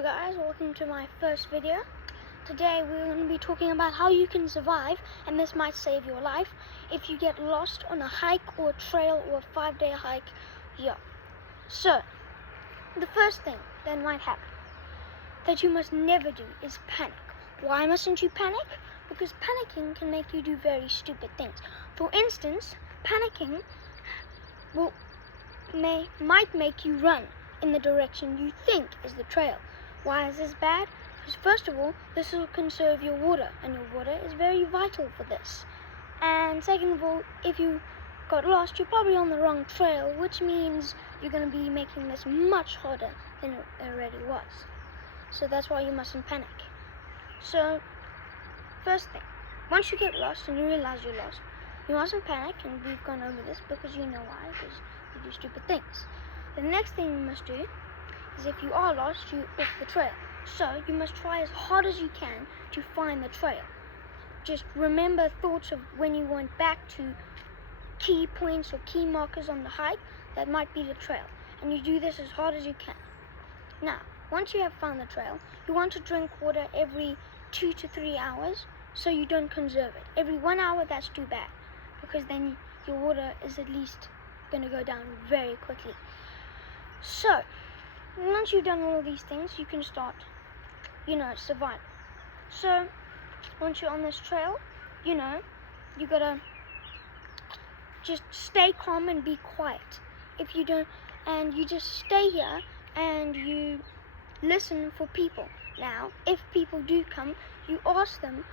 Hello guys, welcome to my first video. Today we're going to be talking about how you can survive, and this might save your life, if you get lost on a hike or a trail or a 5-day hike. So, the first thing that might happen that you must never do is panic. Why mustn't you panic? Because panicking can make you do very stupid things. For instance, panicking might make you run in the direction you think is the trail. Why is this bad? Because first of all, this will conserve your water, and your water is very vital for this. And second of all, if you got lost, you're probably on the wrong trail, which means you're going to be making this much harder than it already was. So that's why you mustn't panic. So, first thing, once you get lost and you realize you're lost, you mustn't panic, and we've gone over this because you know why, because you do stupid things. The next thing you must do is, if you are lost, you're off the trail. So you must try as hard as you can to find the trail. Just remember thoughts of when you went back to key points or key markers on the hike. That might be the trail. And you do this as hard as you can. Now, once you have found the trail, you want to drink water every 2 to 3 hours so you don't conserve it. Every 1 hour, that's too bad, because then your water is at least going to go down very quickly. So, once you've done all of these things, you can start, survival. So, once you're on this trail, you gotta just stay calm and be quiet. If you don't, and you just stay here and you listen for people. Now, if people do come, you ask them,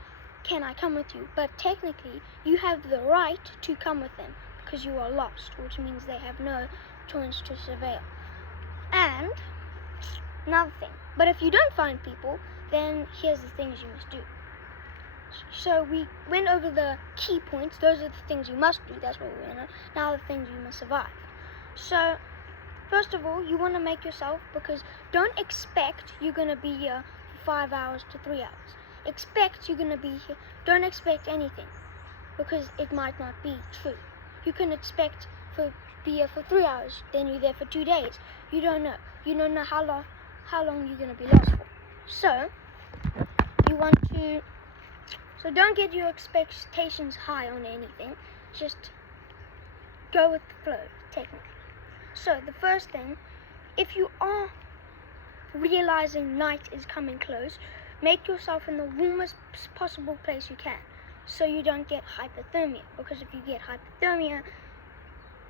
can I come with you? But technically, you have the right to come with them because you are lost, which means they have no choice to surveil. And another thing, but if you don't find people, then here's the things you must do. So we went over the key points. Those are the things you must do. That's what we went on. Now the things you must survive. So first of all, you want to make yourself, because don't expect you're going to be here for 5 hours to 3 hours. Expect you're going to be here. Don't expect anything, because it might not be true. You can expect to be here for 3 hours, then you're there for 2 days. You don't know. You don't know how long you're going to be lost for. So don't get your expectations high on anything. Just go with the flow, technically. So the first thing, if you are realizing night is coming close, make yourself in the warmest possible place you can, so you don't get hypothermia. Because if you get hypothermia,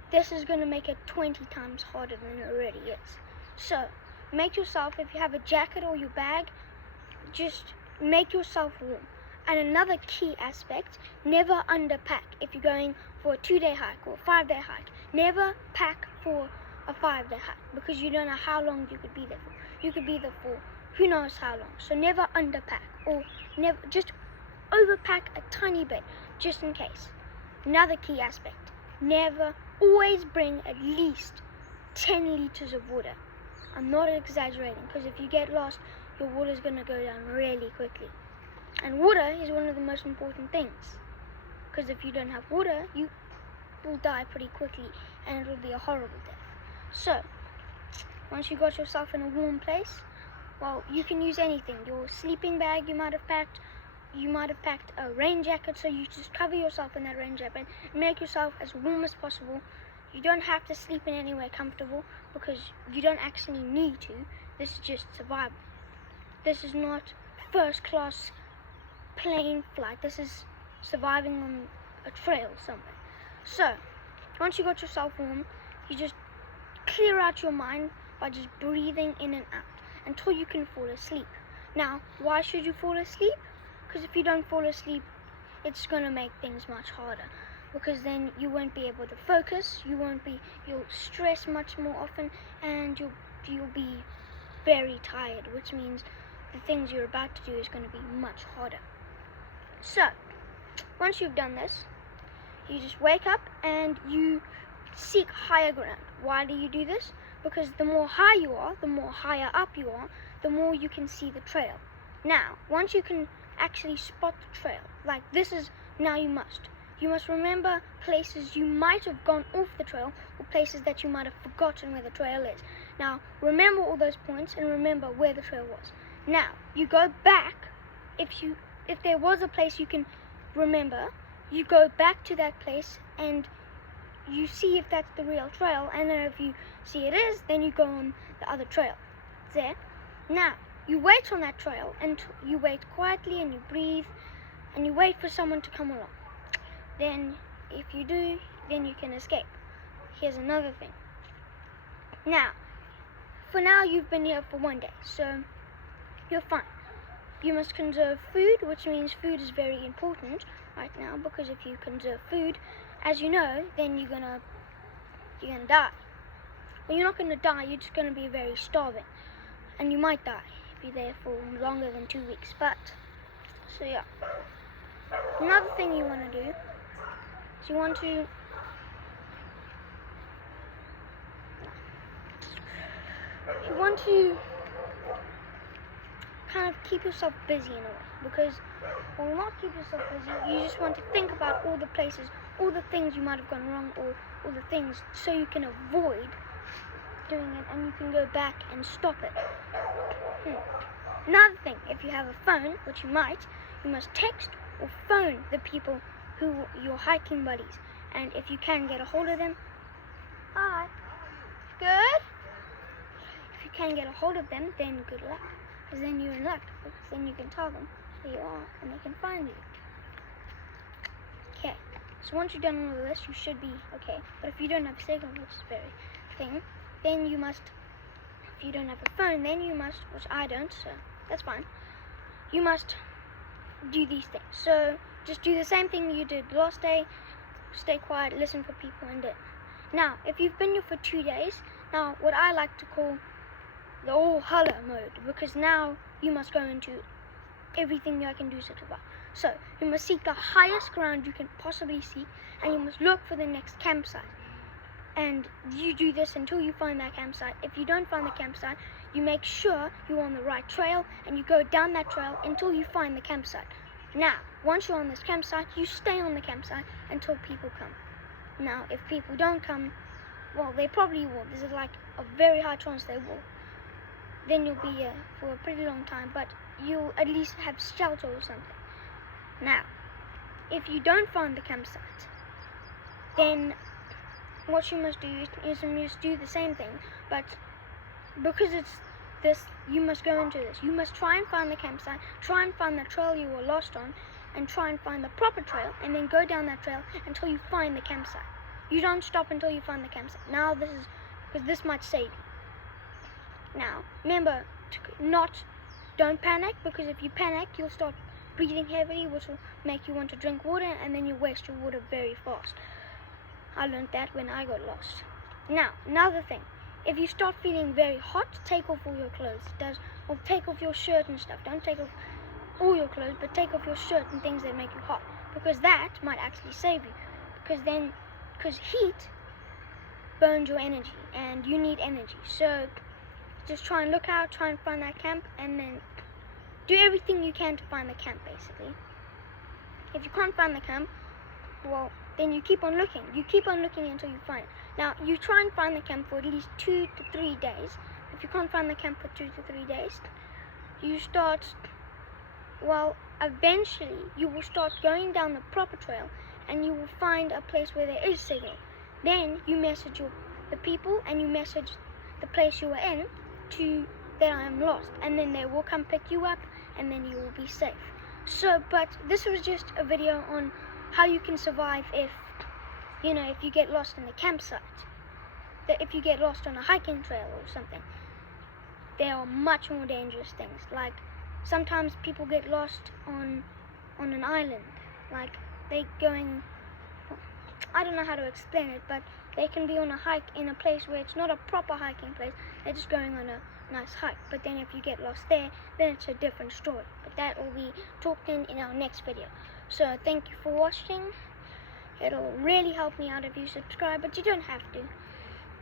this is going to make it 20 times harder than it already is. So make yourself, if you have a jacket or your bag, just make yourself warm. And another key aspect, never underpack. If you're going for a 2-day hike or a 5-day hike, never pack for a 5-day hike, because you don't know how long you could be there for. You could be there for who knows how long. So never underpack, or never, just overpack a tiny bit, just in case. Another key aspect, always bring at least 10 liters of water. I'm not exaggerating, because if you get lost, your water is going to go down really quickly. And water is one of the most important things, because if you don't have water, you will die pretty quickly, and it will be a horrible death. So, once you got yourself in a warm place, well, you can use anything. Your sleeping bag you might have packed a rain jacket, so you just cover yourself in that rain jacket and make yourself as warm as possible. You don't have to sleep in anywhere comfortable, because you don't actually need to. This is just survival. This is not first class plane flight. This is surviving on a trail somewhere. So, once you got yourself warm, you just clear out your mind by just breathing in and out until you can fall asleep. Now, why should you fall asleep? Because if you don't fall asleep, it's going to make things much harder, because then you won't be able to focus, you'll stress much more often, and you'll be very tired, which means the things you're about to do is going to be much harder. So, once you've done this, you just wake up and you seek higher ground. Why do you do this? Because the more high you are, the more higher up you are, the more you can see the trail. Now, once you can actually spot the trail, like this is, now you must remember places you might have gone off the trail, or places that you might have forgotten where the trail is. Now, remember all those points and remember where the trail was. Now, you go back. If there was a place you can remember, you go back to that place and you see if that's the real trail, and then if you see it is, then you go on the other trail. There. Now, you wait on that trail, and you wait quietly, and you breathe, and you wait for someone to come along. Then, if you do, then you can escape. Here's another thing. Now, for now, you've been here for 1 day, so you're fine. You must conserve food, which means food is very important right now, because if you conserve food, as you know, then you're gonna die. Well, you're not gonna die, you're just gonna be very starving. And you might die if you're there for longer than 2 weeks. But, so yeah. Another thing you wanna do is you want to kind of keep yourself busy in a way, because, well, not keep yourself busy, you just want to think about all the places, all the things you might have gone wrong, or all the things, so you can avoid doing it, and you can go back and stop it. Another thing, if you have a phone, which you might, you must text or phone the people who your hiking buddies, and if you can get a hold of them, hi, good? If you can get a hold of them, then good luck, because then you're in luck, because then you can tell them where you are, and they can find you. Okay, so once you've done all of this, you should be okay, but if you don't have a signal, which is very thing, then you must, if you don't have a phone, then you must, which I don't, so that's fine, you must do these things. So just do the same thing you did last day, stay quiet, listen for people, and do it. Now, if you've been here for 2 days, now what I like to call the all holler mode, because now you must go into everything I can do to survive. So you must seek the highest ground you can possibly seek, and you must look for the next campsite. And you do this until you find that campsite. If you don't find the campsite, you make sure you're on the right trail, and you go down that trail until you find the campsite. Now, once you're on this campsite, you stay on the campsite until people come. Now, if people don't come, well, they probably will. There's like a very high chance they will. Then you'll be here for a pretty long time, but you'll at least have shelter or something. Now, if you don't find the campsite, then what you must do is you must do the same thing, but because it's this, you must go into this. You must try and find the campsite, try and find the trail you were lost on, and try and find the proper trail, and then go down that trail until you find the campsite. You don't stop until you find the campsite. Now this is, because this might save you. Now, remember, don't panic, because if you panic, you'll start breathing heavily, which will make you want to drink water, and then you waste your water very fast. I learned that when I got lost. Now, another thing, if you start feeling very hot, take off all your clothes. Or take off your shirt and stuff. Don't take off all your clothes, but take off your shirt and things that make you hot, because that might actually save you. Because heat burns your energy, and you need energy. So just try and look out, try and find that camp, and then do everything you can to find the camp, basically. If you can't find the camp, well, then you keep on looking. You keep on looking until you find it. Now, you try and find the camp for at least 2 to 3 days. If you can't find the camp for 2 to 3 days, you start, well, eventually you will start going down the proper trail, and you will find a place where there is signal. Then you message the people, and you message the place you were in that I am lost, and then they will come pick you up, and then you will be safe. So, but this was just a video on how you can survive if you get lost in the campsite. If you get lost on a hiking trail or something, there are much more dangerous things. Like, sometimes people get lost on an island. Like, I don't know how to explain it, but they can be on a hike in a place where it's not a proper hiking place. They're just going on a nice hike. But then if you get lost there, then it's a different story. But that will be talked in our next video. So thank you for watching. It'll really help me out if you subscribe, but you don't have to.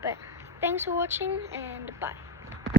But thanks for watching, and bye.